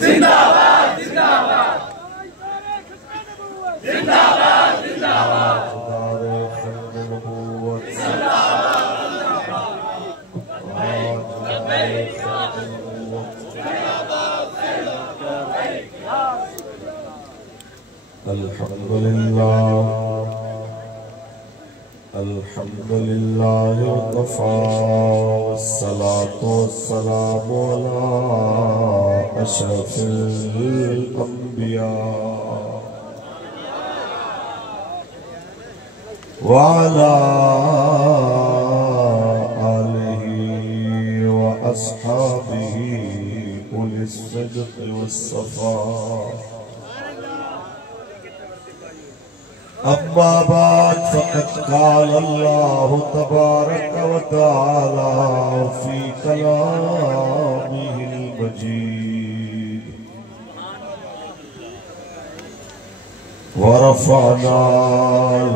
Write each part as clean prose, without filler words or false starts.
زندہ باد زندہ باد زندہ باد زندہ باد الحمد لله وكفى والصلاة والسلام على أشرف الأنبياء وعلى آله وأصحابه أولي الصدق والصفاء. أما بعد فقد قال الله تبارك وتعالى في كلامه المجيد ورفعنا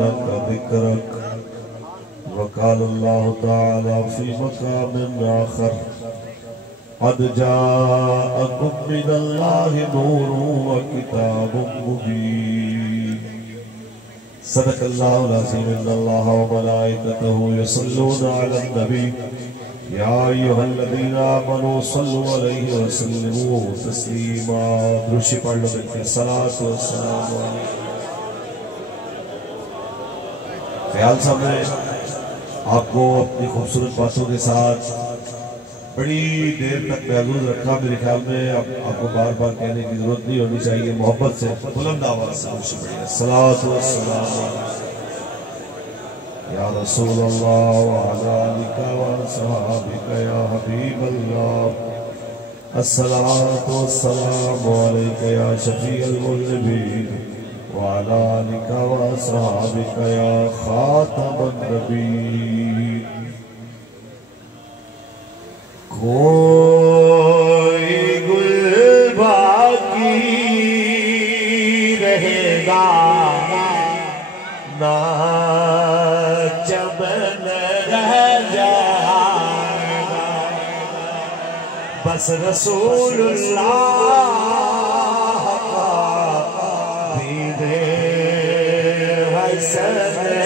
لك ذكرك. وقال الله تعالى في مقام آخر قد جاءكم من الله نور وكتاب مبين. صدق الله العظيم. إن الله وملائكته يصلون على النبي يا أيها الذين آمنوا صلوا عليه وسلموا تسليما. درود پڑھ لو بلکہ صلاۃ والسلام علیہ. خیال صاحب نے آپ کو اپنی خوبصورت باتوں کے ساتھ بڑی دیر تک محفوظ رکھا. میرے خیال میں آپ کو بار بار کہنے کی ضرورت نہیں ہونی چاہیے. محبت سے بلند آواز سے صلاۃ والسلام یا رسول اللہ وعلی آلک واصحابک یا حبیب اللہ. الصلاۃ والسلام علیک یا شفیع المذنبین وعلی آلک واصحابک یا خاتم النبیین. کوئی گل باقی رہے گا نہ چمن رہ جائے گا. بس رسول اللہ کا دیدے حسن رہ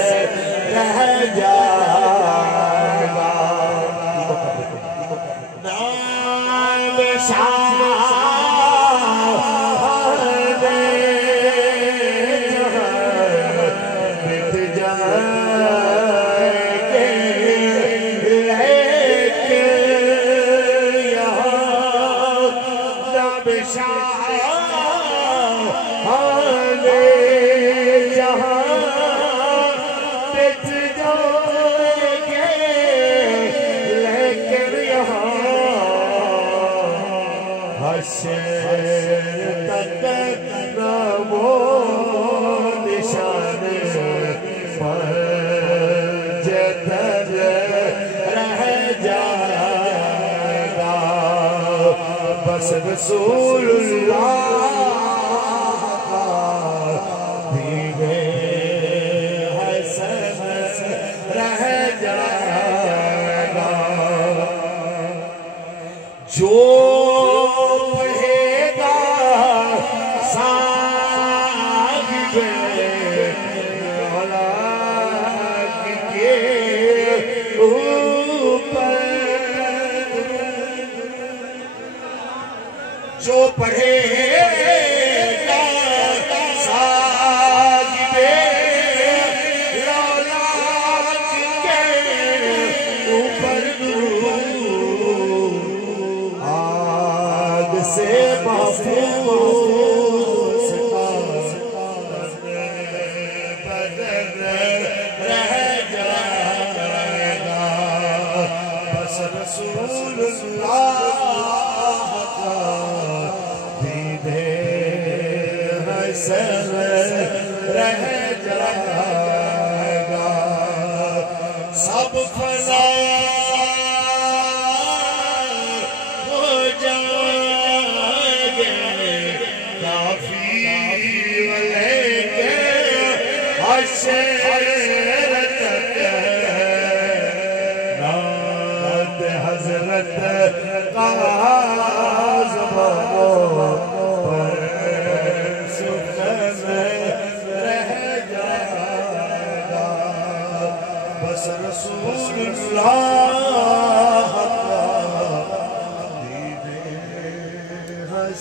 جائے گا. رسول اللہ کا دیدے حسن رہ جائے گا. جو پڑھے گا صاحب اولاد کے اوپر، جو پڑھے گا صاحب اولاد کے اوپر درود آگ سے محفوظ بدن رہ جائے گا. بس رسول اللہ رہ جائے گا. سب فنا ہو جائیں گے کافی والے کے حشر تک. نعت حضرت کا زبان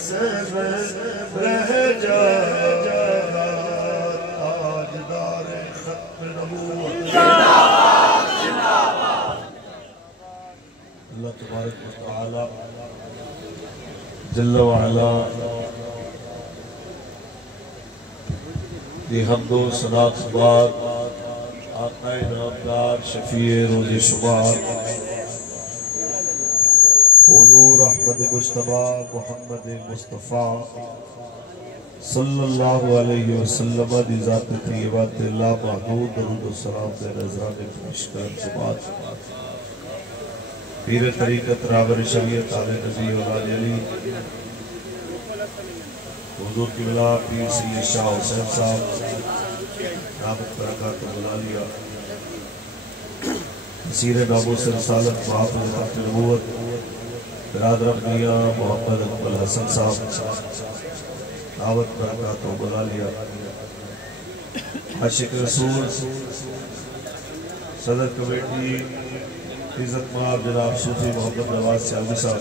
سبز رہ جائے تاجدار ختم نبوت اللہ تبارک و تعالی جل وعلا دی حمد و ثنا بعد آقا نامدار شفیع روز شمار حضور احمد مجتبی محمد مصطفیٰ صلی اللہ علیہ وسلم دی ذات طیبہ لا محدود درود و سلام دے نظران پیش کرن سے بعد پیر طریقت رابر شریعت آل نبی اولاد علی حضور کی بلا پیر سید شاہ حسین صاحب رابط برکات بلا لیا مسیر ناموس رسالت محافظ خط نبوت برادر میاں محمد اقبال حسن صاحب رابط برکات بلا لیا عاشق رسول صدر کمیٹی عزت مآب جناب صوفی محمد نواز سیالوی صاحب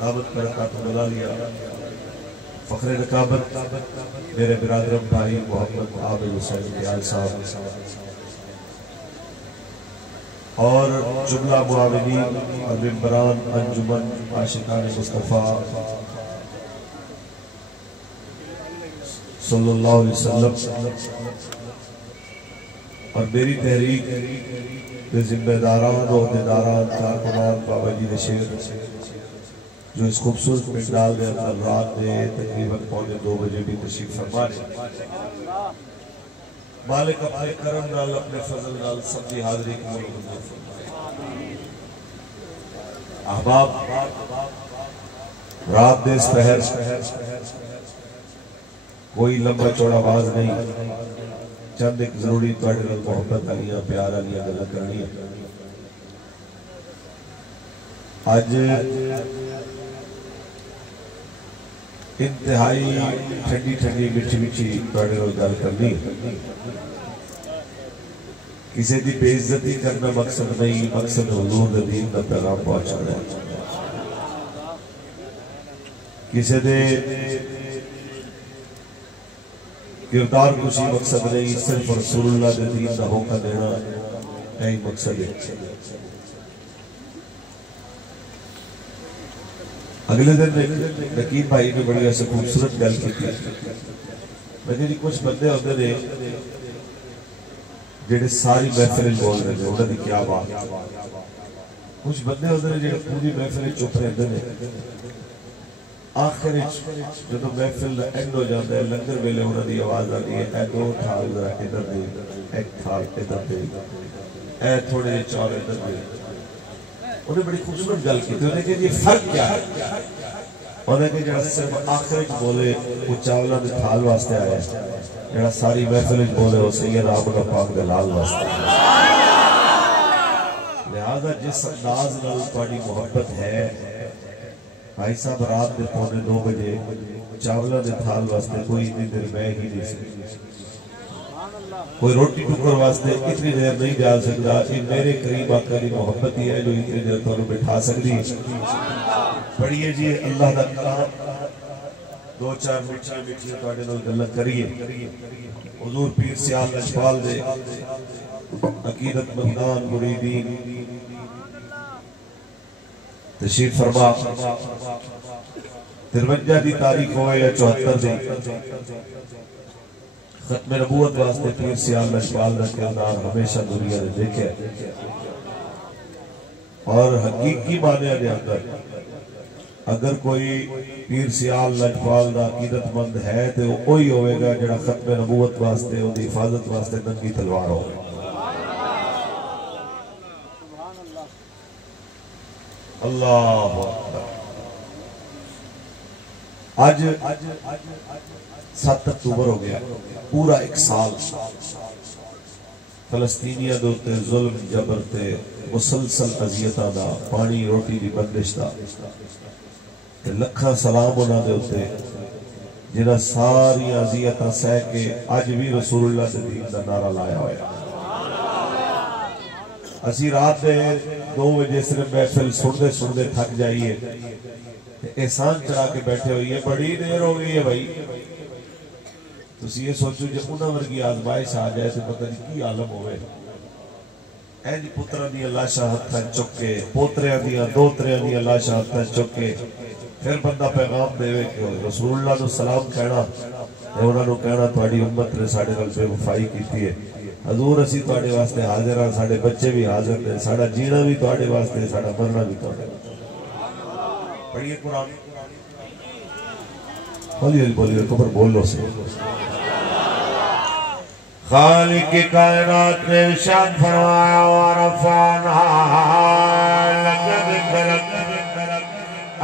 رابط برکات بلا لیا فخر رکابت میرے برادرم بھائی محمد عابد حسین دیال صاحب اور جملہ معاونین اور ممبران انجمن عاشقان مصطفیٰ صلی اللہ علیہ وسلم اور میری تحریک کے ذمہ داران و عہدیداران کارکنان بابا جی شیر جو اس خوبصورت پنڈال میں اندر رات میں تقریباً 2:45 بجے بھی تشریف فرما رہے مالک اپنے کرم نال اپنے فضل نال سب کی حاضری کو منظور فرمائے احباب رات دے اس پہر کوئی لمبا چوڑا باز نہیں چند ایک ضروری توڑے محبت علیہ پیار علیہ گلہ کرنی آج انتہائی ٹھنڈی ٹھنڈی مٹھی مٹھی توڑے گل کرنی کسی دی بے عزتی کرنا مقصد نہیں مقصد حضور دین کا پیغام پہنچانا ہے کسی دے کردار کسی مقصد نہیں صرف رسول اللہ دے دین دا ہوکا دینا یہی مقصد ہے اگلے دن نقیب بھائی نے بڑی ایسے خوبصورت گل کی تھی میں کہ جی کچھ بندے ہوتے نے جڑے ساری محفل بول رہے ہیں انہوں نے کیا بات کچھ بندے ہوتے ہیں جڑے پوری محفل چپ رہتے ہیں آخر جب محفل اینڈ ہو جاتا ہے لنگر ویلے انہوں نے آواز آتی ہے اے دو تھال ذرا ادھر دے ایک تھال ادھر دے اے تھوڑے چار ادھر دے انہیں بڑی خوبصورت گل کی تھی انہیں کہ یہ فرق کیا ہے انہیں کہ جڑا صرف آخر بولے وہ چاولہ دے تھال واسطے آیا ہے جڑا ساری محفل بولے وہ سید آمنہ پاک دلال واسطے لہذا جس انداز نال پاڑی محبت ہے بھائی صاحب رات دے 2:45 بجے چاولہ دے تھال واسطے کوئی اتنی دیر میں ہی نہیں سکتی کوئی روٹی ٹکر واسطے اتنی دیر نہیں جا سکتا یہ میرے قریب آقا دی محبت ہی ہے جو اتنی دیر تو بٹھا سکتی پڑھئے جی اللہ دا کلام دو چار مٹھیاں مٹھیاں توڑے نال گلہ کریے حضور پیر سیال لجپال دے عقیدت مندان مریدین تشریف فرما 53 دی تاریخ ہوئے یا 74 دی ختم نبوت واسطے پیر سیال لجپال دا کردار ہمیشہ دنیا نے دیکھے اور حقیقی معنی دے اندر اگر کوئی پیر سیال لجپال دا عقیدت مند ہے تو وہی ہوئے گا جڑا ختم نبوت واسطے اور حفاظت واسطے ننگی تلوار ہوئے اللہ آج 7 اکتوبر ہو گیا پورا ایک سال فلسطینیہ دوتے ظلم جبر تے مسلسل اذیتہ دا پانی روٹی دی بندش دا لکھا سلام ہونا دوتے جنہ ساری اذیتہ سہ کے آج بھی رسول اللہ سے دین دا نعرہ لایا ہویا اسی رات دے 2 بجے صرف محفل سندے تھک جائیے احسان چڑھا کے بیٹھے ہوئی ہے، بڑی دیر ہو گئی ہے بھائی. تسی یہ سوچو جب انہاں ورگی آزمائش آ جائے تو پتہ نہیں کی عالم ہوئے. اے جی پترہ دی لاشاں ہتھاں چک کے، پوتریاں دی دوتریاں دی لاشاں ہتھاں چک کے پھر بندہ پیغام دے کہ رسول اللہ نو سلام کہنا تے انہاں نو کہنا تہاڈی امت نے ساڈے نال بے وفائی کیتی ہے. حضور اسی تہاڈے واسطے حاضر ہاں، ساڈے بچے بھی حاضر نے، ساڈا جینا بھی تہاڈے واسطے، ساڈا مرنا بھی تہاڈے واسطے. پڑھیے قرآن. بولیے قبر بول لو سے. خالق کائنات نے ارشاد فرمایا ورفعنا لک ذکرک.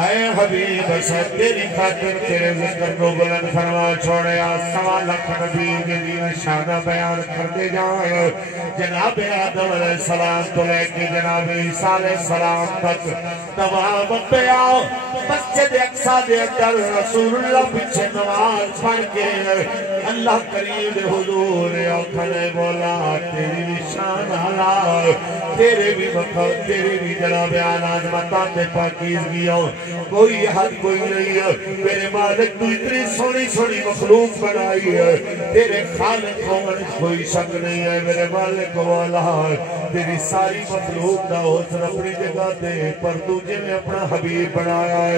اے حبیب اسد تیری خاطر تیرے ذکر کو بلند فرما چھوڑیا. 1.25 لاکھ نبی کے لیے شانہ بیان کرتے جائیں. جناب آدم علیہ السلام تو لے کے جناب عیسیٰ علیہ السلام تک تمام انبیاء مسجد اقصی دے اندر رسول اللہ پیچھے نماز پڑھ کے اللہ کریم دے حضور آنکھنے بولا تیری شان حلال، تیرے بھی مقام، تیرے بھی جناب آناز مطان دے پاکیزگیوں کوئی حد کوئی نہیں ہے. میرے مالک تو اتنی سونی سونی مخلوق بنائی ہے، تیرے خالق ہونے کوئی شک نہیں ہے. میرے مالک والا تیری ساری مخلوق دا حسن اپنی جگہ دے، پر تجھے میں اپنا حبیب بنایا ہے.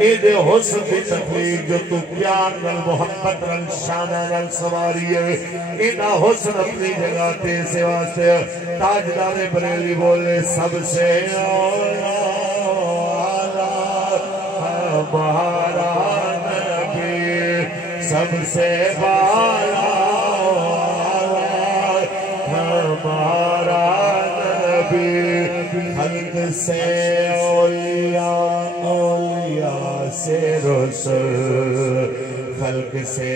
اے دے حسن کی تخلیق جو تو پیار نل محبت نل شانہ نل سواری ہے، اے دا حسن اپنی جگہ دے سے واسطے تاجدار بریلی بولے سب سے اولا ہمارا نبی، سب سے بالا ہمارا نبی. خلق سے اولیاء، اولیاء سے رسول، خلق سے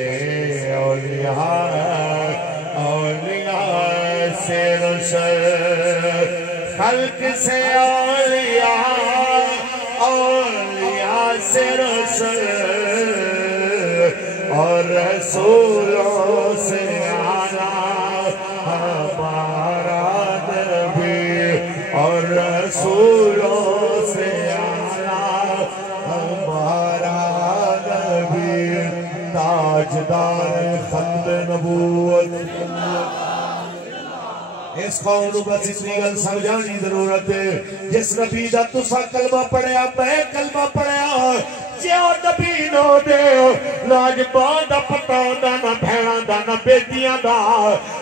اولیاء، اولیاء سے رسول، خلق سے اولیاء، اولیاء سے رسول اور رسولوں سے اعلیٰ ہمارا نبی، اور رسولوں سے اعلیٰ ہمارا نبی. تاجدار ختم نبوت. اس قوم نو بس اتنی گل سمجھانی ضرورت ہے. جس نبی دا تسا کلمہ پڑھیا، میں کلمہ پڑھیا، جے او نبی نو دے لاج دا پتہ دا نہ بھیڑاں دا نہ بیٹیاں دا،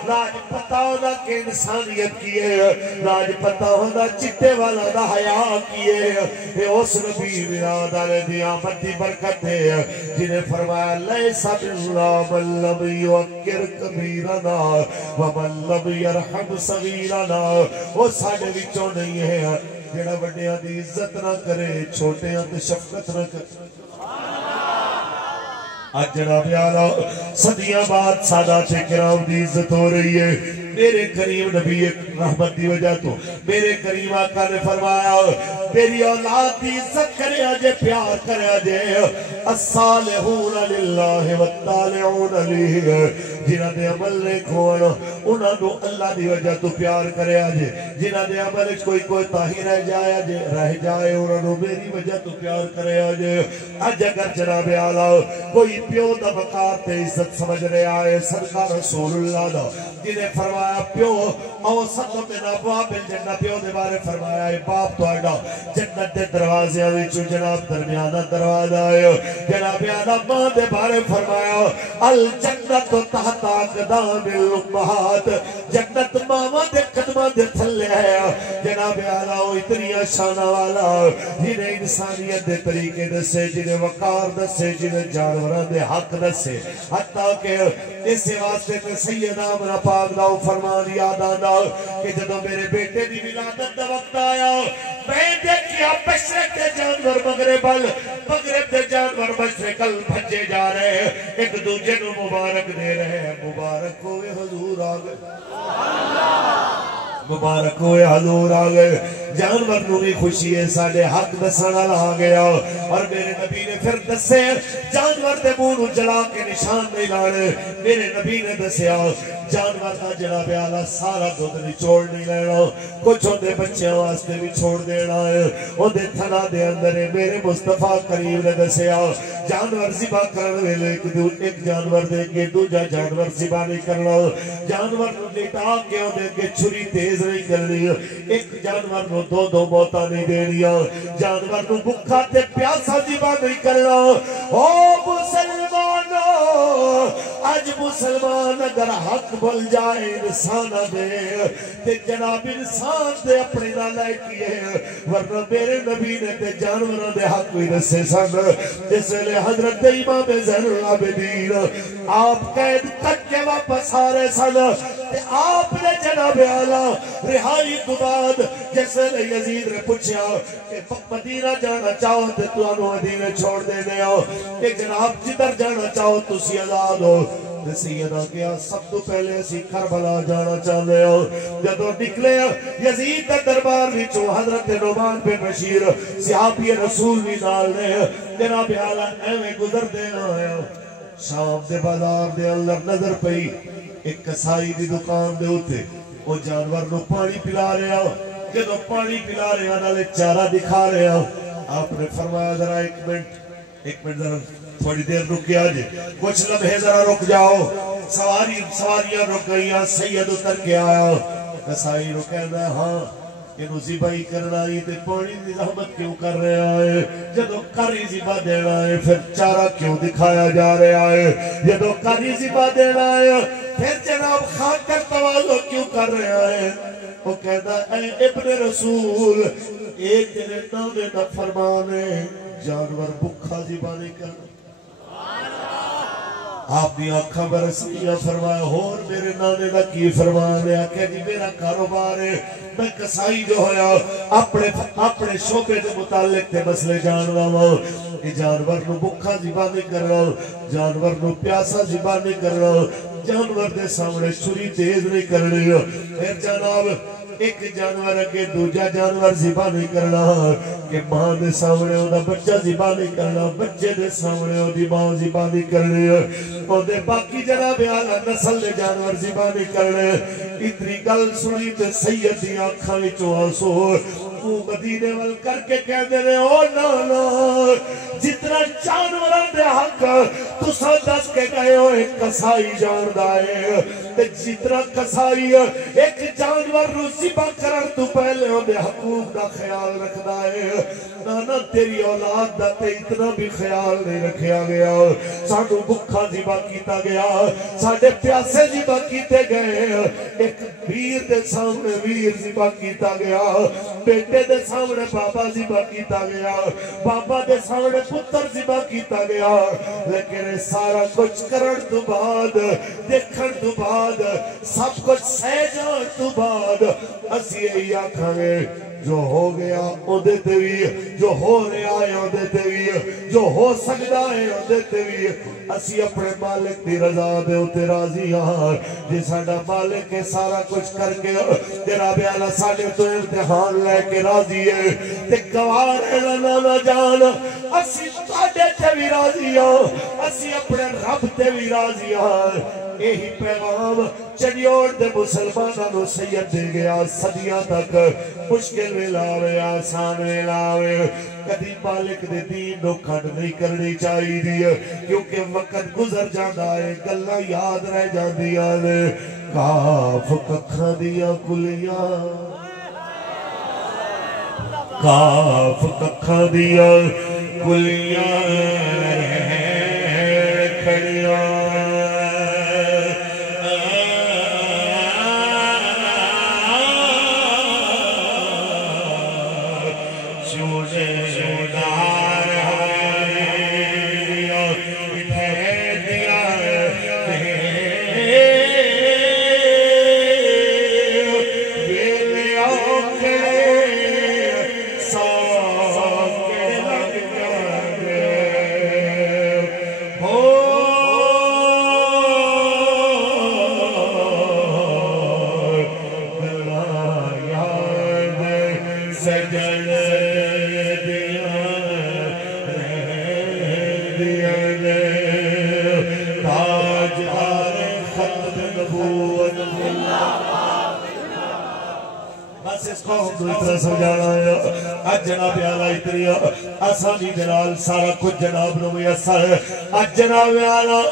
لاج پتہ دا کہ انسانیت کیے، لاج پتہ دا چٹے والا دا حیاء کیے. اے اس نبی برادر دی آمد دی برکت ہے جنہیں فرمایا لیس باللہ من لم یوکر کبیرنا ومن لم یرحم صغیرنا. وہ ساڑھے وچوں نہیں ہے جڑا بڑیاں دی عزت نہ کرے، چھوٹیاں دی شفقت نہ کرے. آج جناب یارا صدیاں بعد سادات کرام دی عزت ہو رہی ہے. میرے کریم نبی رحمت دی وجہ تو میرے کریم آقا نے فرمایا میری اولاد دی عزت کرے آجے، پیار کرے آجے. الصالحون للہ والتالعون لیہ، جنہ دے عمل نے کھوڑا انہاں دو اللہ دی وجہ تو پیار کرے آجے. جنہ دے عمل کوئی تاہی رہ جائے انہاں دو میری وجہ تو پیار کرے آجے. آج اگر جناب اعلیٰ کوئی پیو دا وقار تے عزت سمجھ رہے آئے صدقہ رسول اللہ دا، جنہیں فرمایا پیو اوسط من ابواب الجنہ، پیو دے بارے فرمایا ہے باپ تو آئیڈا جنت دے دروازے آویچو جناب درمیانہ دروازہ آئے. جناب آدھا ماں دے بارے فرمایا الجنت تحت اقدام الامہات، جنت ماما دے قدمہ دے تھلے ہے. جناب آدھا اتنی شانہ والا جنہیں انسانیت دے طریقے دسے، جنہیں وقار دسے، جنہیں جانوران دے حق دسے. حتیٰ کہ اس واسطے میں سیدہ امرہ پاک داؤ فرمان یاد آدھا کہ جدو میرے بیٹے دی ولادت دا وقت آیا میں دیکھیا مشرق دے جانور مغربل، مغرب دے جانور مشرقل بھجے جا رہے ہیں، ایک دوجہ نو مبارک دے رہے ہیں. مبارک ہوئے حضور آگئے، مبارک ہوئے حضور آگئے. جانور نو بھی خوشی ہے ساڑھے حق دسانا لا گیا. اور میرے نبی نے پھر دسے جانور دے منہ نو جلا کے نشان نہیں لانے. میرے نبی نے دسیا جانور کا جناب اعلیٰ سارا دودھ نچوڑ نہیں لینا کچھ ہوندے بچیاں واسطے بھی چھوڑ دینا ہے ہوندے تھنا دے اندر میرے مصطفیٰ کریم نے دسیا جانور ذبح کرن ویلے ایک جانور دے کے دوجا جانور ذبح نہیں کرنا جانور نو لٹا کے ہوندے کے چھری تیز نہیں کرنی ایک جانور نو دو دو موتا نہیں دینیا جانور نو بھکھا تے پیاسا ذبح نہیں کرنا او مسلمانو آج مسلمان اگر حق بول جائے انسان دے تے جناب انسان دے اپنے نہ لائے کیے ورنہ میرے نبی نے تے جانوروں دے حق بھی دسے سن جس لئے حضرت امام زین العابدین آپ قید کٹ کے واپس آ رہے سن تے آپ نے جناب اعلیٰ رہائی تو بعد جس لئے یزید نے پوچھا کہ مدینہ جانا چاہو تے تو انو مدینہ چھوڑ دینے ہو کہ جناب جدھر جانا چاہو تو سی آزاد ہو سیدہ کیا سب تو پہلے اسی کربلا جانا چاہتے ہو جدو نکلے یزید دربار وچوں حضرت نعمان بن بشیر صحابی رسول بھی نال نے جناب اعلیٰ ایویں گزر دینا ہے شام دے بازار دے اندر نظر پئی ایک کسائی دی دکان دے ہوتے وہ جانور نو پانی پلا رہا جدو پانی پلا رہا نالے چارہ دکھا رہا آپ نے فرمایا ذرا ایک منٹ ذرا تھوڑی دیر رک گیا جی کچھ لمحے ذرا رک جاؤ سواریاں رک گئیاں سید اتر کے آیا کسائی رو کہنا ہے ہاں انہوں ذبح کرنا ہی تے پانی دی زحمت کیوں کر رہا ہے جدو کری ذبح دینا ہے پھر چارہ کیوں دکھایا جا رہا ہے جدو کری ذبح دینا ہے پھر جناب خاک کر توازو کیوں کر رہا ہے وہ کہتا ہے اے ابن رسول اے تیرے نامے دا فرمان ہے جانور بکھا ذبح نہیں کرنا آپ نے آنکھاں برسیاں فرمایا اور میرے نانے دا کی فرمان ہے کہ جی میرا کاروبار ہے میں کسائی جو ہویا اپنے شعبے دے متعلق تے مسئلے جاننا ہوں کہ جانور نو بکھا ذبح نہیں کر رہا جانور نو پیاسا ذبح نہیں کر رہا جانور دے سامنے چھری تیز نہیں کر رہی پھر جناب ایک جانور اگے دوجا جانور ذبح نہیں کرنا کہ ماں دے سامنے ہونا بچہ ذبح نہیں کرنا بچے دے سامنے ہو دی ماں ذبح نہیں کرنی اور دے باقی جناب اعلیٰ نسل دے جانور ذبح نہیں کرنے اتنی گل سنی تے سید دی آنکھاں وچوں آنسو وہ مدینے وال کر کے کہہ دے رہے او نانا جتنا جانوراں دے حق تساں دس کے گئے ہو ایک کسائی جان دائے جتنا کسائی ایک جانور نو ذبح کرن تو پہلے ہمیں حقوق دا خیال رکھنا ہے نانا تیری اولاد دا تے اتنا بھی خیال نہیں رکھیا گیا سانو بکھا ذبح کیتا گیا ساڈے پیاسے ذبح کیتے گئے ایک ویر دے سامنے ویر ذبح کیتا گیا بیٹے دے سامنے بابا ذبح کیتا گیا بابا دے سامنے پتر ذبح کیتا گیا لیکن سارا کچھ کرن تو بعد دیکھن تو بعد سب کچھ سہ جان تو بعد اسی یہی آکھاں گے جو ہو گیا او دیتے بھی جو ہو رہا ہے او دیتے بھی جو ہو سکتا ہے او دیتے بھی اسی اپنے مالک دی رضا دے ہوتے راضی ہاں جی ساڑا مالک کے سارا کچھ کر کے تیرا بیالا ساڑے تو امتحان لے کے راضی ہے تے گوار ہے نانا جان اسی تاڑے تے بھی راضی ہاں اسی اپنے رب تے بھی راضی ہاں یہی پیغام چڑیوڑ دے مسلمانہ نو سید دے گیا صدیاں تک مشکل میں لاوے آسان میں لاوے کدی مالک دے دین نو کھڑ نہیں کرنی چاہی دی کیونکہ وقت گزر جانا ہے گلہ یاد رہ جان دیا نے کاف ککھا دیا کلیاں کاف ککھا دیا کلیاں کھڑیاں اس قوم کو اتنا سمجھانا ہے آج جناب اعلیٰ اتنی آسانی جلال سارا کچھ جناب نو میسر ہے آج جناب اعلیٰ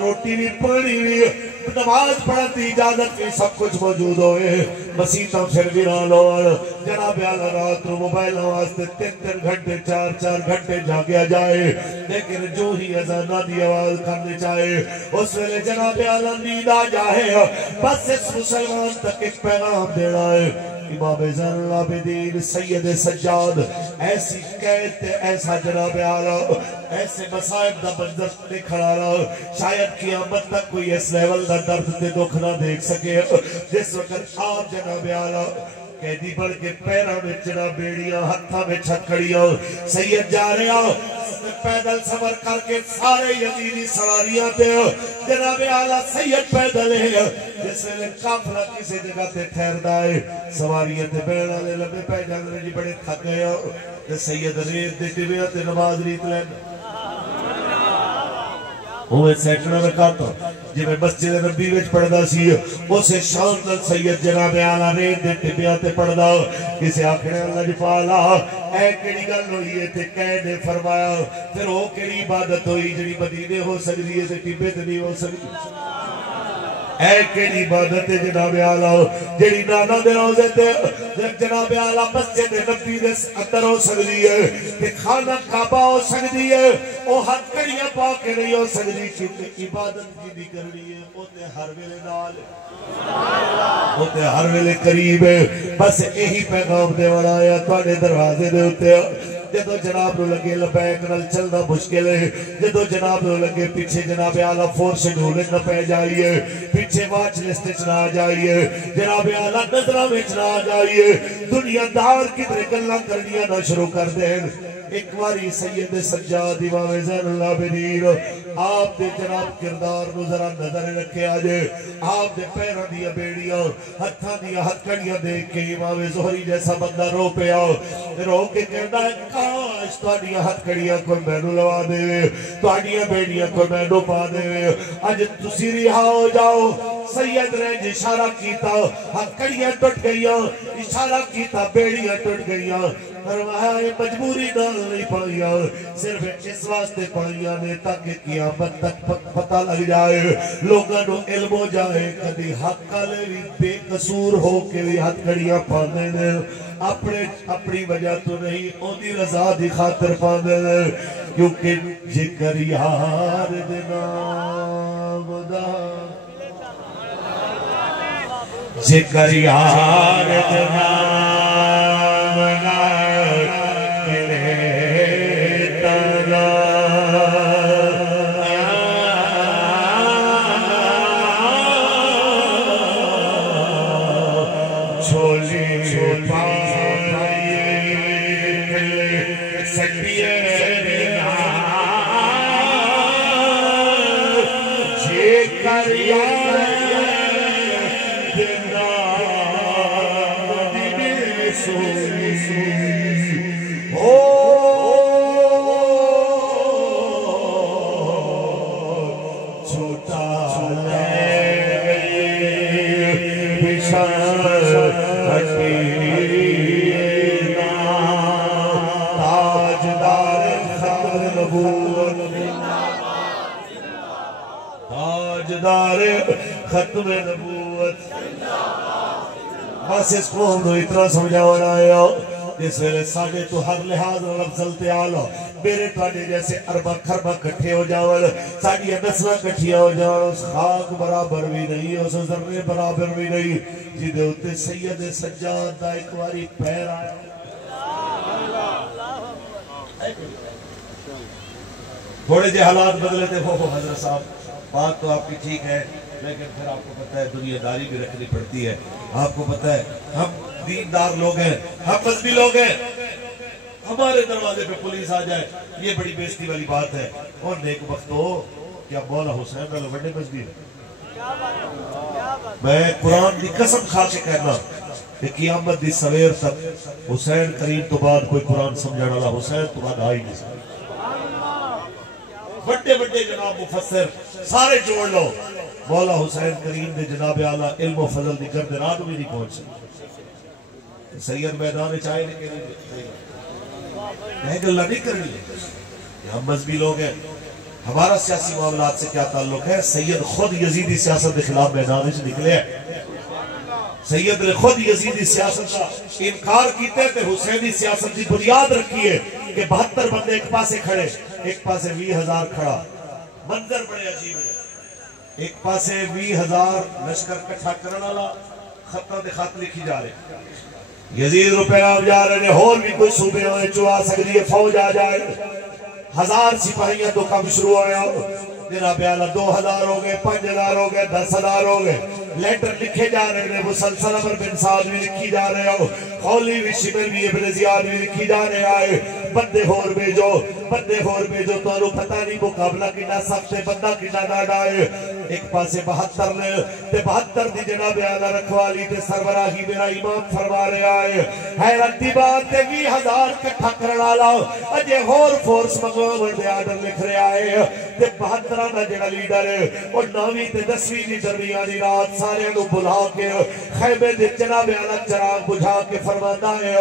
روٹی بھی پانی بھی نماز پڑھتی اجازت کی سب کچھ موجود ہوئے مسیطہ پھر بھی نہ لوڑ جناب اعلیٰ رات رو موبائل آوازتے 3 گھنٹے 4 گھنٹے جاگیا جائے لیکن جو ہی ازانہ دی آواز کرنے چاہے اس ویلے جناب اعلیٰ نیند آ جائے بس اس مسلمان تک ایک پیغام دینا ہے امام زین العابدین سید سجاد ایسی قید ایسا جناب اعلیٰ ایسے مصائب دا منظر نے کھڑا رہا شاید قیامت تک کوئی اس لیول دا درد تے دکھ نہ دیکھ سکے جس وقت آپ جناب اعلیٰ قیدی بڑھ کے پیرہ میں جناب بیڑیاں ہتھا میں چھکڑیاں سید جا رہا پیدل سفر کر کے سارے یزیدی سواریاں تے جناب اعلیٰ سید پیدل ہے جس میں کافلہ کسی جگہ تے ٹھہر دائے سواریاں تے بیڑا لے لمبے پہ جانے جی بڑے تھک گئے سید ریت دے ٹیویاں تے نماز ریت لینا ہوئے سیکنڈ رکھاتا جی میں مسجد نبی وچ پڑھدا سی اسے شان سید جناب اعلیٰ ریت دے ٹیویاں تے پڑھدا کسے آکھنے اللہ جی پالا اے کیڑی گل ہوئی ہے تے کہہ نے فرمایا پھر وہ کیڑی عبادت ہوئی جڑی مدینے ہو سکتی ہے تے ٹیبے تے نہیں ہو سکتی اے کیڑی عبادت ہے جناب اعلیٰ جڑی نانا دے روزے تے جناب اعلیٰ مسجد نبی دے اندر ہو سکتی ہے تے خانہ کعبہ ہو سکتی ہے او ہاتھ کڑیاں پا کے نہیں ہو سکتی کیونکہ عبادت کی بھی کرنی ہے او تے ہر ویلے نال او تے ہر ویلے قریب ہے بس یہی پیغام دے والا آیا تواڈے دروازے دے اوتے جدو جناب نو لگے لبیک نل چلنا مشکل ہے جدو جناب نو لگے پیچھے جناب اعلیٰ فورس ڈھولے نہ پہ جائیے پیچھے واچ لسٹ چنا جائیے جناب اعلیٰ نظرہ میں چنا جائیے دنیا دار کی گلاں کرنیاں نہ شروع کر دیں ایک واری سید سجاد امام زین العابدین آپ دے جناب کردار نو ذرا نظر رکھے آجے آپ دے پیرہ دیا بیڑیاں ہتھاں دیا ہتھکڑیاں دیکھ کے امام زہری جیسا بندہ رو پہ آؤ رو کے کہنا ہے کاش توڑیاں ہتھکڑیاں کوئی مینو لوا دے توڑیاں بیڑیاں کوئی مینو پا دے آج تسی رہا ہو جاؤ سید رنج اشارہ کیتا ہتھکڑیاں ٹوٹ گئیاں اشارہ کیتا بیڑیاں ٹوٹ گئیاں فرمایا یہ مجبوری نال نہیں پائیا صرف اس واسطے پائیا نے تاکہ قیامت تک پتہ لگ جائے لوگاں نو علم ہو جائے کدی حق والے بھی بے قصور ہو کے بھی ہتھکڑیاں پاندے نے اپنی وجہ تو نہیں اونی رضا دی خاطر پاندے نے کیونکہ ذکر یار دے نام دا ذکر یار دے نام دا ختم نبوت بس اس قوم کو اتنا سمجھانا آیا جس ویلے ساڑھے تو ہر لحاظ رفضل تیال میرے تواڈے جیسے اربا خربا کٹھے ہو جاول ساڑھی نسلہ کٹھیا ہو جاول اس خاک برابر بھی نہیں اس ذرے برابر بھی نہیں جی دے ہوتے سید سجاد دا ایک واری پیر آیا تھوڑے جے حالات بدلے تھے حضرت صاحب بات تو آپ کی ٹھیک ہے لیکن پھر آپ کو پتہ ہے دنیا داری بھی رکھنی پڑتی ہے آپ کو پتہ ہے ہم دیندار لوگ ہیں ہم مذہبی لوگ ہیں ہمارے دروازے پہ پولیس آ جائے یہ بڑی بےزتی والی بات ہے اور نیک وقت ہو کیا مولا حسین کا لوڈے مذہبی ہے میں قرآن کی قسم کھا کے کہنا کہ قیامت دی سویر تک حسین کریم تو بعد کوئی قرآن سمجھانا والا حسین تو بعد آئی نہیں سکتا بڑے بڑے جناب مفسر سارے جوڑ لو مولا حسین کریم دے جناب اعلیٰ علم و فضل دی گرد رات بھی نہیں پہنچ سکتے سید میدان چاہے نہیں گلہ نہیں کرنی ہے. ہم مذہبی لوگ ہیں, ہمارا سیاسی معاملات سے کیا تعلق ہے؟ سید خود یزیدی سیاست کے خلاف میدان سے نکلے ہیں. سید نے خود یزیدی سیاست کا انکار کیتے تھے. حسینی سیاست کی بنیاد رکھی ہے کہ 72 بندے ایک پاسے کھڑے, ایک پاسے 20,000 کھڑا. منظر بڑے عجیب ہے. ایک پاسے 20,000 لشکر کٹھا کرنے والا, خطہ دے خط لکھی جا رہے. یزید روپے نام جا رہے ہیں, اور بھی کوئی صوبے ہوئے چوا سکتی ہے, فوج آ جائے. 1000 سپاہیاں تو کم شروع ہویا. جناب اعلیٰ 2000 ہو گئے, 5000 ہو گئے, 10,000 ہو گئے. لیٹر لکھے جا رہے ہیں. مسلسل عمر بن سعد بھی لکھی جا رہے ہو, خولی بھی, شمر بھی, ابن زیاد بھی لکھی جا رہے آئے. بندے ہور بھیجو, بندے ہور بھیجو, تو انہوں پتہ نہیں مقابلہ کنا سخت ہے, بندہ کنا ناڑا ہے. ایک پاسے 72 نے, تے 72 دی جناب اعلیٰ رکھوالی تے سربراہی میرا امام فرما رہے آئے. حیرت دی بات تے 20,000 کٹھا کرنا لاؤ, اجے ہور فورس مقامل دے آرڈر لکھ رہے آئے. تے 72 دا جڑا لیڈر ہے, اور 9ویں تے 10ویں دی درمیانی رات سارے انہوں بلا کے خیمے دے جناب اعلیٰ چراغ بجھا کے فرماتا ہے,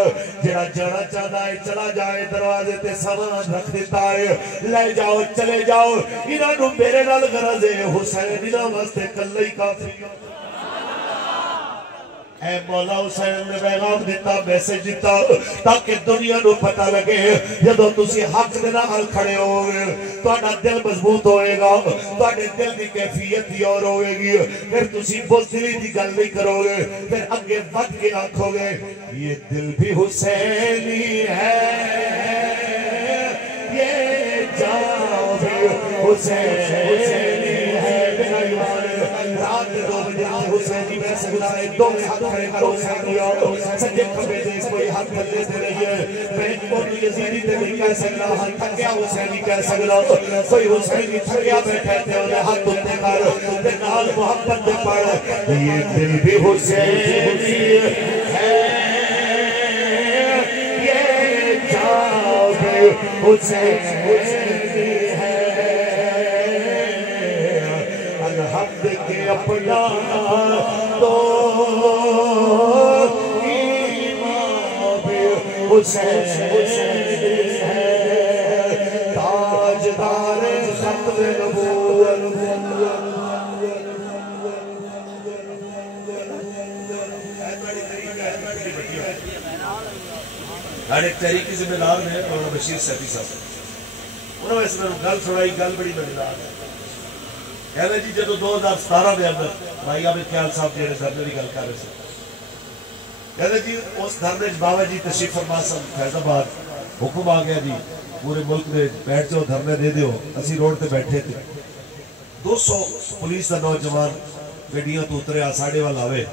جڑا جانا چاہتا ہے چلا جائے, دروازے تے سامان رکھ دیتا ہے, لے جاؤ چلے جاؤ. انہوں میرے نال غرض ہے حسین انہوں واسطے کلہ ہی کافی. اے مولا حسین نے پیغام دیتا, میسج دیتا, تاکہ دنیا نو پتہ لگے جدو تسی حق دے نال کھڑے ہوئے تہاڈا دل مضبوط ہوئے گا, تہاڈے دل دی کیفیت ہی اور ہوئے گی. پھر تسی بزدلی دی گل نہیں کرو گے, پھر اگے ود کے آکھو گے یہ دل بھی حسینی ہے, یہ جان بھی حسینی ہے. میرا ایمان رات 2 بجے حسینی میں سکتا ہے, 2 ہاتھ کھڑے کرو حسینی ہو, سجے کھبے دے کوئی ہاتھ کر لیتے رہی ہے. میں کوئی یزیدی تے نہیں کہہ سکتا, ہاتھ تھکیا حسینی کہہ سکتا. کوئی حسینی تھکیا بیٹھے تھے انہیں ہاتھ اٹھتے کر تے نال محبت دے پڑھ, یہ دل بھی حسینی ہے, یہ جان بھی حسینی ہے. الحمد کے اپنا تو ایمان بھی حسینی ہے, تاجدار ختم نبوت. ایک تحریکی ذمہ دار ہے مولانا بشیر سیفی صاحب, انہوں نے اس میں گل سنائی, گل بڑی مزیدار ہے. کہتے جی جدو 2017 دے اندر بھائی عابد خیال صاحب جڑے دھرنے کی گل کر رہے تھے, کہتے جی اس دھرنے بابا جی تشریف فرما سن فیض آباد, حکم آ گیا جی پورے ملک میں بیٹھ جاؤ دھرنے دے دیو. اسی روڈ تے بیٹھے تھے, 200 پولیس دا نوجوان گڈیاں تو اترے آ ساڈے وال آوے,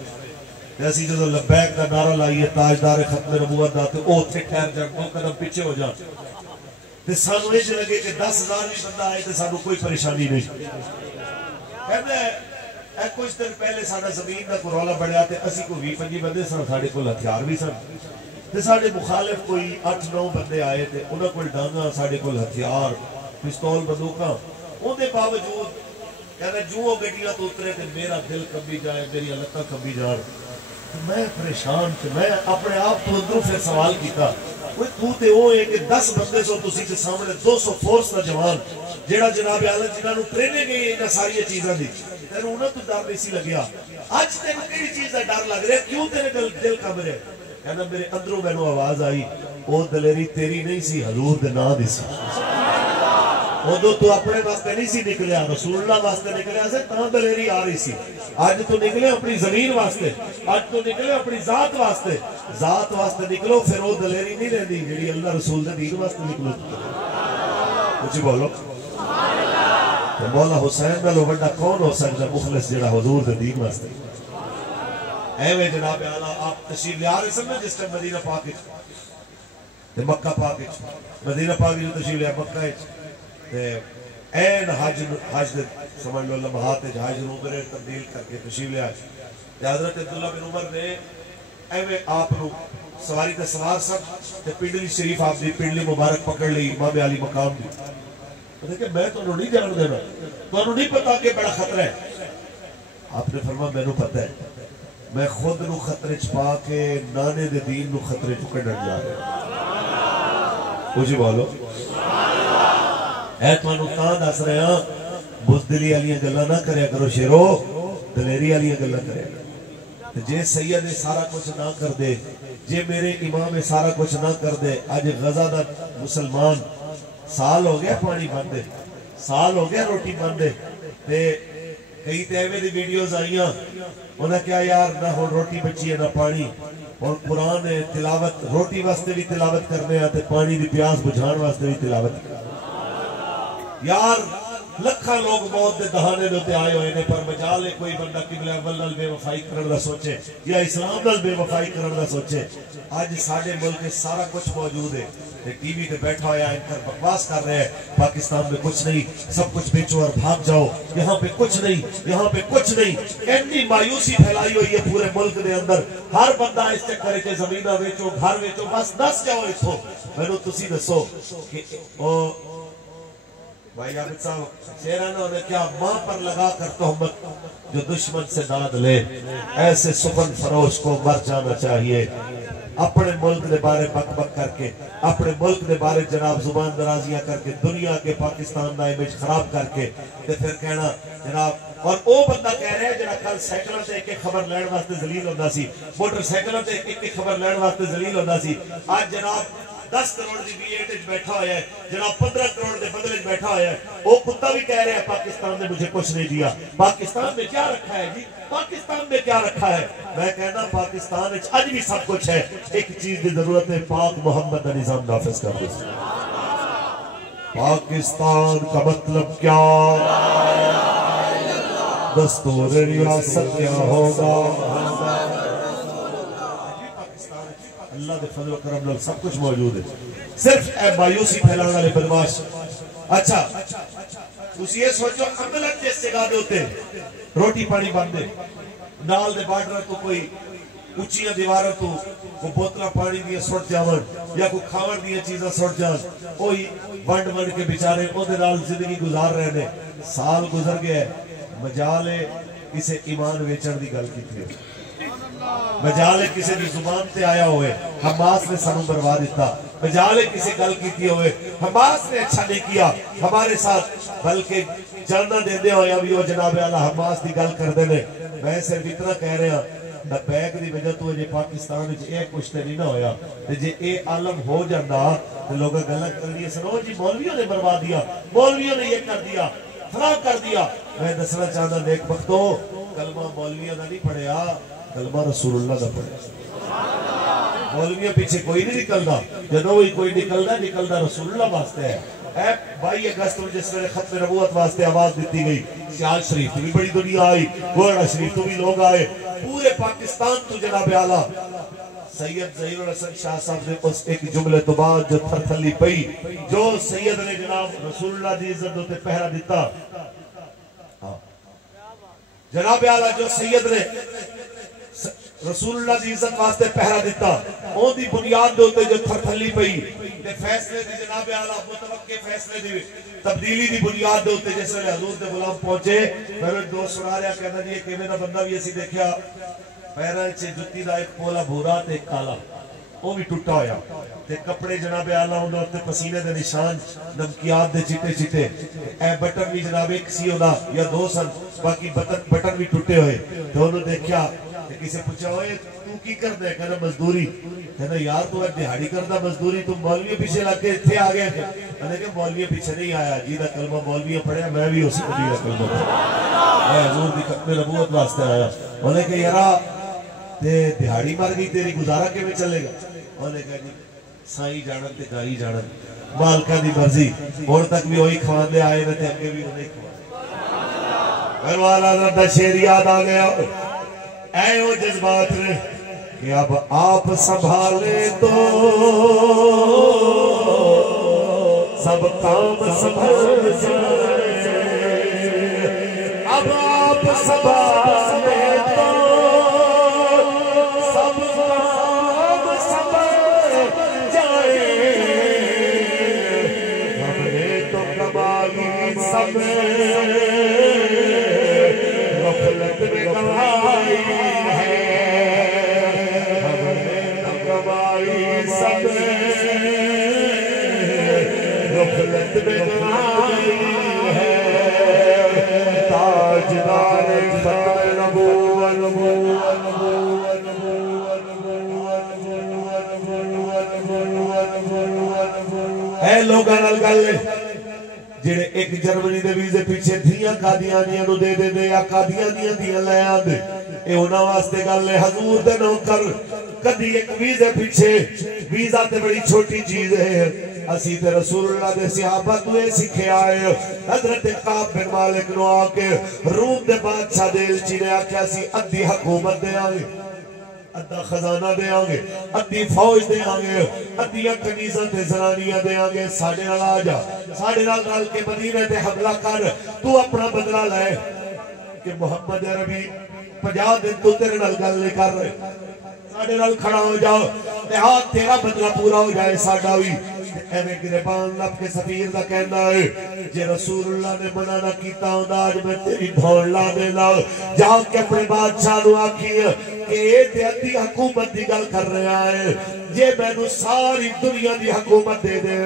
تے اسی جدو لبیک دا نعرہ لائیے تاجدار ختم نبوت دا, تے او اتھے ٹھہر جان, 2 قدم پیچھے ہو جان. تے سانو یہ لگے کہ 10,000 بھی بندہ آئے تے سانو کوئی پریشانی نہیں. کہتے ہیں کچھ دن پہلے ساڈا زمین دا کوئی رولا بڑھیا, تے اسی کو 20-25 بندے سن, ساڈے کول ہتھیار بھی سن. تے ساڈے مخالف کوئی 8-9 بندے آئے, تے انہاں کول ڈانگاں, ساڈے کول ہتھیار, پستول, بندوقاں. اون دے باوجود کہتے جو گڈیاں تو اترے تے میرا دل کمبی جائے, میری لتاں کمبی جان. میں پریشان تھے, میں اپنے آپ کو اندروں پھر سوال کیتا, کوئی تو تے وہ ہے کہ 10 بندے سو تسی تے سامنے 200 فورس دا جوان جیڑا جناب اعلیٰ جنہاں نو ٹریننگ گئی انہاں ساری چیزاں دی, تینوں انہاں تو ڈر نہیں سی لگیا. اج تینوں کیڑی چیز دا ڈر لگ رہا, کیوں تیرے دل کمب رہے؟ کہنا میرے اندروں مینوں آواز آئی, وہ دلیری تیری نہیں سی, حضور دے نام دی سی. ادو تو اپنے واسطے نہیں سی نکلیا, رسول اللہ واسطے نکلیا سے, تاں دلیری آ رہی سی. اج تو نکلے اپنی زمین واسطے, اج تو نکلے اپنی ذات واسطے. ذات واسطے نکلو, پھر وہ دلیری نہیں رہتی جیڑی اللہ رسول دے دین واسطے نکلو. کچھ بولو. مولا حسین نالوں وڈا کون ہو سکتا مخلص جڑا حضور دے دین واسطے. ایویں جناب اعلیٰ آپ تشریف لے آ رہے سن جس ٹائم مدینہ پاک تے مکہ پاک, مدینہ پاک جو تشریف لیا مکہ این حج دے سمجھ لو لمحات حج عمرے تبدیل کر کے تشریف لیا. حضرت عبداللہ بن عمر نے ایویں آپ نو سواری تے سوار سن, تے پنڈلی شریف آپ دی پنڈلی مبارک پکڑ لی امام علی مقام دی. کہ میں تو نہیں جان دینا, تو نہیں پتا کہ بڑا خطرہ ہے. آپ نے فرمایا میں نے پتا ہے, میں خود نو خطرے چھپا کے نانے دے دین نو خطرے چکڑن جا رہا کچھ بولو اے تو تاں دس رہے ہاں بزدلی والیاں گلاں نہ کریا کرو شیرو دلیری والیاں گلاں کریا کرو جے سید سارا کچھ نہ کر دے جے میرے امام سارا کچھ نہ کر دے اج غزہ دا مسلمان سال ہو گیا پانی بندے سال ہو گیا روٹی بندے تے کئی تیوے دی ویڈیوز آئیاں انہاں کیا یار نہ ہو روٹی بچی ہے نہ پانی اور قرآن تلاوت روٹی واسطے بھی تلاوت کرنے آتے پانی دی پیاس بجھان واسطے بھی تلاوت یار لکھا لوگ موت دے دہانے دوتے آئے ہوئے نے پر مجالے کوئی بندہ قبلہ اول نال بے وفائی کرن دا سوچے یا اسلام نال بے وفائی کرن دا سوچے آج ساڑھے ملک میں سارا کچھ موجود ہے ٹی وی تے بیٹھا ہویا انکر بکواس کر رہے ہیں پاکستان میں کچھ نہیں سب کچھ بیچو اور بھاگ جاؤ یہاں پہ کچھ نہیں یہاں پہ کچھ نہیں اتنی مایوسی پھیلائی ہوئی ہے پورے ملک دے اندر ہر بندہ اس چکر کے زمینہ بیچو گھر بیچو بس دس جاؤ اس کو میں نے تسی دسو کہ بھائی عابد صاحب شیرانہ نے کیا ماں پر لگا کر تہمت جو دشمن سے داد لے ایسے سخن فروش کو مر جانا چاہیے اپنے ملک دے بارے بک بک کر کے اپنے ملک دے بارے جناب زبان درازیاں کر کے دنیا کے پاکستان دا امیج خراب کر کے پھر کہنا جناب اور او بندہ کہہ رہے ہیں جناب کل سائیکلوں سے ایک خبر لین واسطے ذلیل ہوتا سی موٹر سائیکلوں سے ایک خبر لین واسطے ذلیل ہوتا سی آج جناب 10 کروڑ دی بی ایٹ بیٹھا ہویا ہے جناب 15 کروڑ دے بدلے بیٹھا ہویا ہے وہ کتا بھی کہہ رہے ہیں پاکستان نے مجھے کچھ نہیں دیا پاکستان میں کیا رکھا ہے جی پاکستان میں کیا رکھا ہے میں کہنا پاکستان آج بھی سب کچھ ہے ایک چیز دی ضرورت ہے پاک محمد کا نظام نافذ کر دو پاکستان کا مطلب کیا دستور ریاست کیا ہوگا اللہ دے فضل و کرم لوگ سب کچھ موجود ہے صرف اے مایوسی پھیلانا والے بدماش اچھا اس یہ سوچو عملن جس سے گاہ ہوتے روٹی پانی باندھے نال دے بارڈر تو کوئی اچھیاں دیواروں تو کوئی بوتلہ پانی دیا سوٹ جاون یا کوئی کھاون دیا چیزیں سوٹ جان کوئی ونڈ کے بیچارے او دے نال زندگی گزار رہے نے سال گزر گئے مجالے اسے ایمان ویچن دی گل کی تھی مجالے کسی بھی زبان تے آیا ہوئے حماس نے سنوں بروا دیتا مجالے کسی گل کیتی ہوئے حماس نے اچھا نہیں کیا ہمارے ساتھ بلکہ جاننا دے دے ہویا بھی وہ جناب اللہ حماس دی گل کر دینے میں صرف اتنا کہہ رہے ہیں نہ بیگ دی وجہ تو جے پاکستان وچ اے کچھ تے نہیں نہ ہویا تے جے اے عالم ہو جاندا تے لوگ گلاں کرنی سنو جی مولویوں نے بروا دیا مولویوں نے یہ کر دیا فلاں کر دیا میں دسنا چاہتا نیک بختو کلمہ مولویوں نے نہیں پڑھیا کلمہ رسول اللہ دا پڑھیا مولویوں پیچھے کوئی نہیں نکلدا جدوں کوئی نکلدا رسول اللہ واسطے ہے اے 22 اگست کو جس نے ختم نبوت واسطے آواز دیتی گئی سیال شریف بھی بڑی دنیا آئی گوڑا شریف تو بھی لوگ آئے پورے پاکستان تو جناب اعلیٰ سید ظہیر الحسن شاہ صاحب نے اس ایک جملے تو بعد جو تھر تھلی پئی جو سید نے جناب رسول اللہ دی عزت ہوتے پہرا دیتا جناب اعلیٰ جو سید نے رسول اللہ دی عزت واسطے پہرا دیتا اون دی بنیاد ہوتے جو تھر تھلی پئی فیصلے دی جناب اعلیٰ متوقع فیصلے دی تبدیلی دی بنیاد ہوتے جیسے حضور دے غلام پہنچے میرے دوست سنا رہا کہنا جی کہ میں نے بندہ بھی ایسی دیکھیا پیران چھے جتی دا ایک پولا بھورا تے ایک کالا وہ بھی ٹوٹا ہویا تے کپڑے جناب اعلیٰ انہوں نے پسینے دے نشان نمکیات دے چٹے چٹے اے بٹن بھی جناب ایک سی ہونا یا دو سن باقی بٹن بھی ٹوٹے ہوئے تو انہوں نے دیکھیا کسی پوچھا ہوئے تو کی کر دے کہنا مزدوری کہنا یار تو ایک دہاڑی کرتا مزدوری تم مولوی پیچھے لگ کے تھے آگئے تھے میں کہ مولوی پیچھے نہیں آیا جیدہ کلمہ مولوی پڑھیا میں بھی اسی کو دیدہ کلمہ پڑھیا میں حضور دی ختم نبوت واسطے آیا انہوں نے کہ یارا دہاڑی مر گئی تیری گزارہ کے میں چلے گا انہوں نے کہا جی سائی جانت تے گائی جانت مالکہ دی مرضی اور تک بھی وہی کھوان دے آئے نہ تے اگے بھی انہیں کھوان پھر والا نردہ شیر یاد آ گیا اے وہ جذبات نے کہ اب آپ سنبھالے تو سب کام سنبھال جائے اب آپ سنبھالے تو سب کام سنبھال جائے ہم نے تو کمائی سب غفلت میں کمائی ہے غفلت میں نائی ہے تاجدار ختم نبوت اے لوگاں نال گل جڑے ایک جرمنی دے ویزے پیچھے دھیاں قادیانیاں نو دے دے دے یا قادیانیاں دیاں لے آندے اے انہاں واسطے گل ہے حضور دے نوکر کدی ایک ویزے پیچھے ویزا تے بڑی چھوٹی چیز ہے اسی تے رسول اللہ دے صحابہ تو اے سکھے آئے حضرت کعب بن مالک نو آ کے روم دے بادشاہ دے الچی نے آکھیا سی ادھی حکومت دے آگے ادھا خزانہ دے آنگے ادھی فوج دے آنگے ادھیاں کنیزاں تے زنانیاں دے آنگے ساڑھے نال آجا ساڑھے نال ڈال کے مدینہ تے حملہ کر تو اپنا بدلہ لائے کہ محمد عربی 50 دن تو تیرے نال گل نہیں کر رہے ساڑھے نال کھڑا ہو جاؤ ہاتھ تیرا بدلہ پورا ہو جائے ساڑھا ہوئی ایویں گریبان لب کے سفیر دا کہنا ہے جے رسول اللہ نے منع نہ کیتا ہوندا آج میں تیری دھوڑ لا دینا جا کے اپنے بادشاہ نو آکھی کہ اے تے ادھی حکومت دی گل کر رہا ہے جے مینوں ساری دنیا دی حکومت دے دے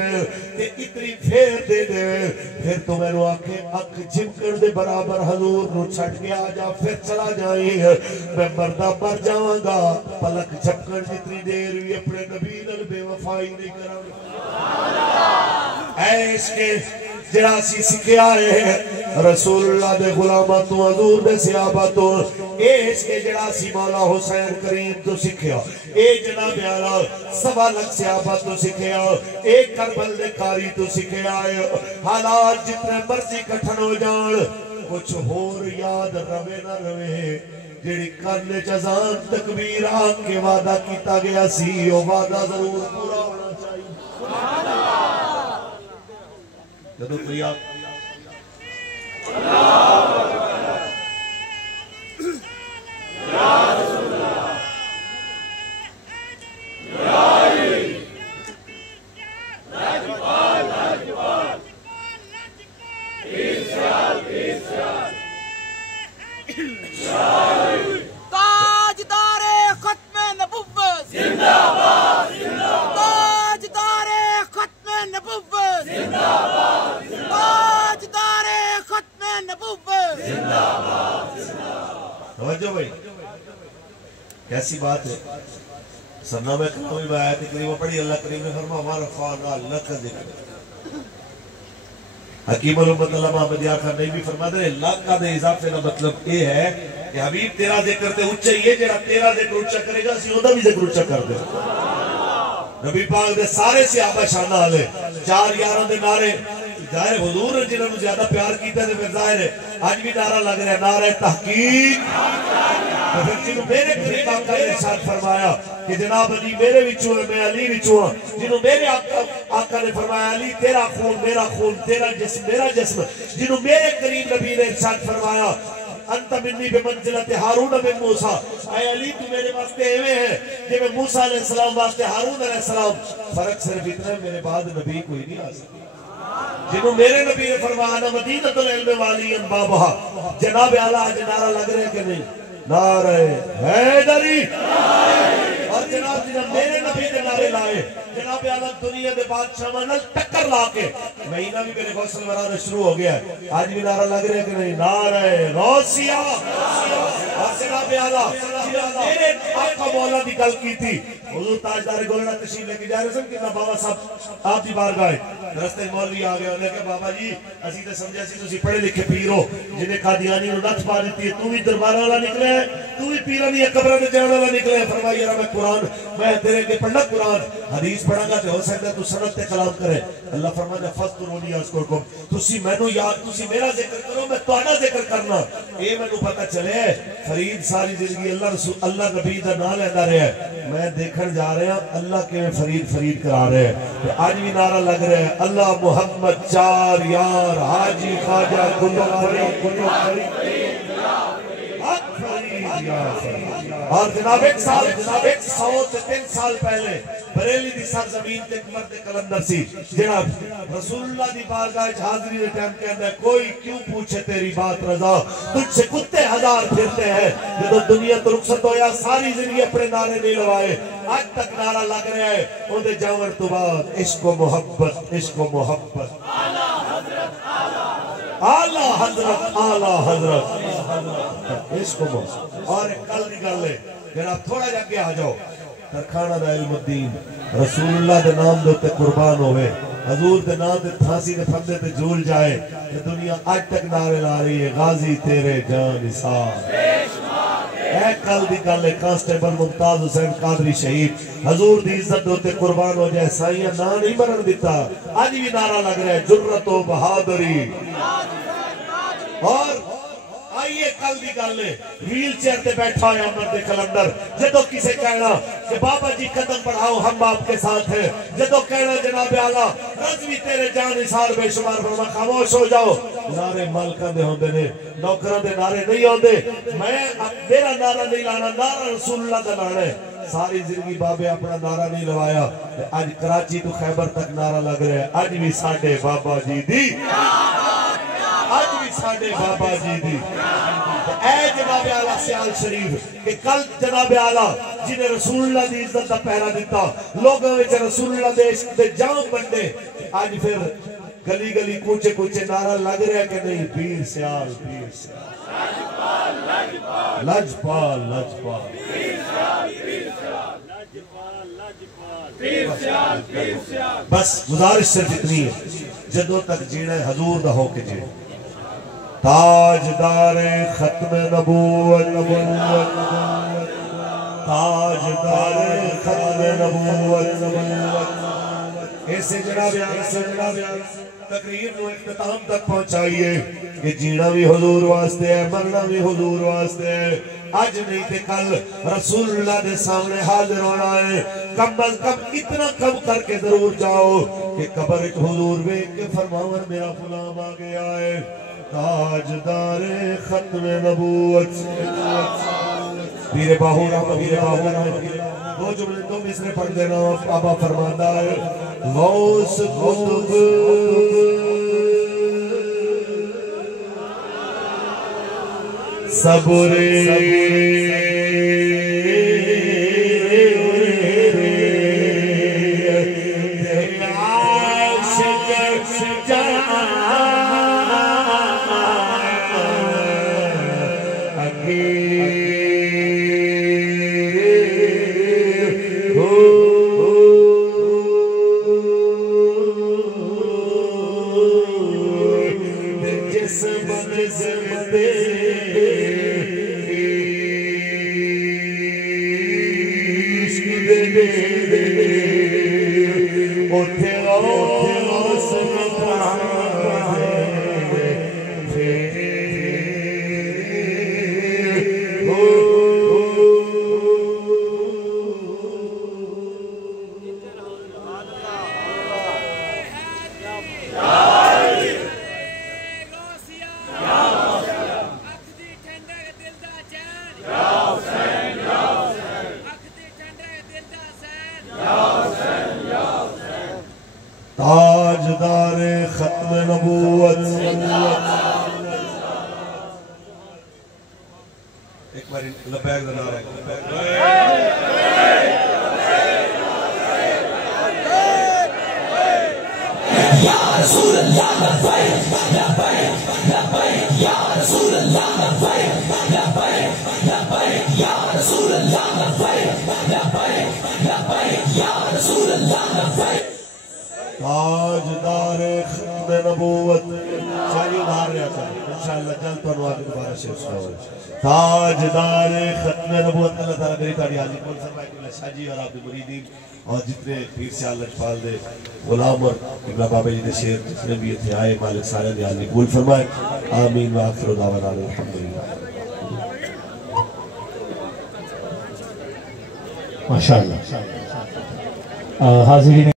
تے اتنی پھیر دے دے پھر تو مینوں آکھے اک جھمکن دے برابر حضور نو چھٹ کے آ جا پھر چلا جائیں میں مردہ مر جاواں گا پلک جھپکن جتنی دیر ہوئی اپنے نبی نال بے وفائی نہیں کراں اے اس کے جڑا سی سکھے آئے ہیں رسول اللہ دے غلامہ تو حضور دے صحابہ تو اے اس کے جڑا سی مولا حسین کریم تو سکھیا اے جناب اعلیٰ 1.25 لاکھ صحابہ تو سکھیا اے کربل دے قاری تو سکھے آئے حالات جتنے مرضی کٹھن ہو جان کچھ ہور یاد روے نہ روے جڑی کرنے چزان تکبیر آن کے وعدہ کیتا گیا سی وہ وعدہ ضرور پورا ہونا چاہیے جدو کوئی آپ کیسی بات ہے سرنا میں کلامی میں آیت کریمہ پڑھی اللہ کریم نے فرما ہمارا رفعنا لک ذکر حکیم الامت اللہ محمد یار خان نے بھی فرما دے لک کا دے اضافے کا مطلب یہ ہے کہ حبیب تیرا ذکر تے اچھا ہی ہے جڑا تیرا ذکر اچھا کرے گا اسی ہوندہ بھی ذکر اچھا کر دے نبی پاک دے سارے صحابہ شانہ آلے 4 یاروں دے نعرے ظاہر حضور جنہوں نے زیادہ پیار کیتا ہے پھر ظاہر ہے آج بھی نعرہ لگ رہا ہے نعرہ تحقیق تو پھر جنہوں میرے قریب آقا نے ارشاد فرمایا کہ جناب علی میرے وچوں ہے میں علی وچوں ہوں جنہوں میرے آقا نے فرمایا علی تیرا خون میرا خون تیرا جسم میرا جسم جنہوں میرے قریب نبی نے ارشاد فرمایا انت منی بمنزلت ہارون بن موسیٰ اے علی تو میرے واسطے ایویں ہے کہ میں موسیٰ علیہ السلام واسطے ہارون علیہ السلام فرق صرف اتنا ہے میرے بعد نبی کوئی نہیں آ سکتا جنہوں میرے نبی نے فرمایا مدینہ العلم والی انبابہا جناب اعلیٰ آج نعرہ لگ رہے کہ نہیں نعرہ حیدری اور جناب میرے نبی نے نعرے لائے جناب اعلیٰ دنیا دے بادشاہ منل ٹکر لا کے مہینہ بھی میرے غسل ورانا شروع ہو گیا ہے آج بھی نعرہ لگ رہے کہ نہیں نعرہ غوثیہ اور جناب اعلیٰ میرے آقا مولا دی گل کی تھی حضور تاجدار گولڈا تشریف لے کے جا رہے سن کتنا بابا صاحب آپ دی بار گائے رستے مولوی آگئے انہیں کہ بابا جی اسی تے سمجھا سی تسی پڑھے لکھے پیر ہو جنہیں قادیانی نو نت پا دیتی ہے تو بھی دربار والا نکلے ہے تو بھی پیرانی ہے قبرہ میں جانا والا نکلے ہے فرمائی یرا میں قرآن میں تیرے کے پڑھنا قرآن حدیث پڑھا گا تو ہو سکتا ہے تو سنت تے کلام کرے اللہ فرمایا فَذْكُرُونِي أَذْكُرْكُمْ تسی مینوں یاد تسی میرا ذکر کرو میں تہاڈا ذکر کرنا اے مینوں پتہ چلے فرید ساری زندگی اللہ نبی دا نام لیندا رہا ہے میں دیکھن جا رہا ہوں اللہ کے فرید فرید کرا رہے ہیں آج بھی نعرہ لگ رہے ہیں اللہ محمد 4 یار حاجی خواجہ کلو فرید حق فرید یا فرید اور جناب 103 سال پہلے بریلی دی سرزمین تے ایک مرد کلندر سی جناب رسول اللہ دی بارگاہ حاضری دے ٹائم کہندا ہے کوئی کیوں پوچھے تیری بات رضا تجھ سے کتے ہزار پھرتے ہیں جدو دنیا تو رخصت ہویا ساری زندگی اپنے نعرے نہیں لوائے آج تک نعرہ لگ رہا ہے ان دے جاور تو بعد عشق و محبت عشق و محبت اعلیٰ حضرت اعلیٰ حضرت عشق و محبت اور ایک کل دی گل ہے جناب تھوڑا جا کے آ جاؤ ترخانہ دا علم الدین رسول اللہ دے نام دے تے قربان ہوئے حضور دے نام دے تھانسی دے پھندے تے جھول جائے کہ دنیا آج تک نعرے لا رہی ہے غازی تیرے جان نثار اے کل دی گل ہے کانسٹیبل ممتاز حسین قادری شہید حضور دی عزت ہوتے قربان ہو جائے سائیاں نا نہیں مرن دیتا آج بھی نعرہ لگ رہا ہے جرت و بہادری اور آئیے کل دی گل ہے ویل چیئر تے بیٹھا ہے مرد کلندر جدو کسے کہنا کہ بابا جی قدم بڑھاؤ ہم آپ کے ساتھ ہیں جدو کہنا جناب اعلیٰ رضوی تیرے جان نثار بے شمار فرما خاموش ہو جاؤ نعرے مالکاں دے ہوندے نے نوکراں دے نعرے نہیں ہوندے میں میرا نعرہ نہیں لانا نعرہ رسول اللہ دا لانا ہے ساری زندگی بابے اپنا نعرہ نہیں لوایا آج کراچی تو خیبر تک نعرہ لگ رہا ہے آج بھی ساڑھے بابا جی دی آج بھی ساڑھے بابا جی دی اے جناب اعلیٰ سیال شریف کہ کل جناب اعلیٰ جنہیں رسول اللہ دی عزت دا پہرا دیتا لوگوں میں رسول اللہ دے عشق دے جام بندے آج پھر گلی گلی کوچے کوچے نعرہ لگ رہا ہے کہ نہیں پیر سیال لجپال لجپال بس گزارش صرف اتنی ہے جدوں تک جینا ہے حضور دا ہو کے جینا تاجدار ختم نبوت تاجدار ختم نبوت ایسے جناب تقریر نو اختتام تک پہنچائیے کہ جینا بھی حضور واسطے ہے مرنا بھی حضور واسطے ہے آج نہیں تے کل رسول اللہ دے سامنے حاضر ہونا ہے کم از کم اتنا کم کر کے ضرور جاؤ کہ قبر ایک حضور بیک کے فرماور میرا غلام آ گیا ہے تاجدار ختم نبوت پیر باہو دو جملے دو مصرے پڑھ دینا بابا فرماتا ہے غوث قطب صبر تاجدار ختم نبوت ایک بار لبیک دنا یا رسول اللہ لبیک لبیک لبیک یا رسول اللہ لبیک لبیک لبیک یا رسول اللہ لبیک لبیک لبیک یا رسول اللہ لبیک تاجدار ختم نبوت چاہیے ادھار رہا تھا انشاءاللہ جلد پر نواز دوبارہ شیف سنو تاجدار ختم نبوت اللہ تعالیٰ میری تاڑی حاضر کون فرمائے کہ شاہ جی اور آپ کے مریدین اور جتنے پیر سیال لجپال دے غلام اور ابن بابا جی دے شیر جتنے بھی تھے آئے مالک سارے دے حاضر قبول فرمائے آمین و آخر دعوانا الحمدللہ ماشاءاللہ حاضرین